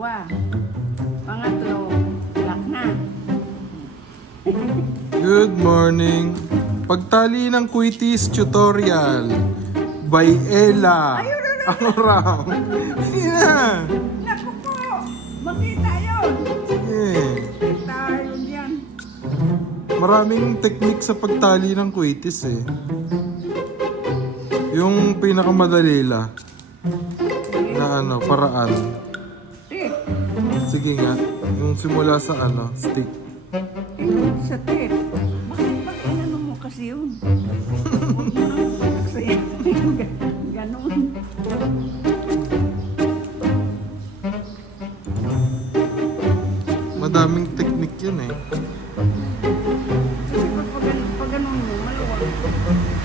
dalawa. Pangatlo, black na. Good morning. Pagtali ng Quitis Tutorial by Ella. Ano raw? Sige na. Naku po, makita yun. Sige. Kita yun yan. Maraming teknik sa pagtali ng Quitis eh. Yung pinakamadali la na ano, paraan. Sige nga, yung simula sa ano, steak. Ayun, sa tip. Bakit, bakit ano mo kasi yun? Kasi ganun. Madaming teknik yun eh. Kasi pag, ganun mo, maluwag.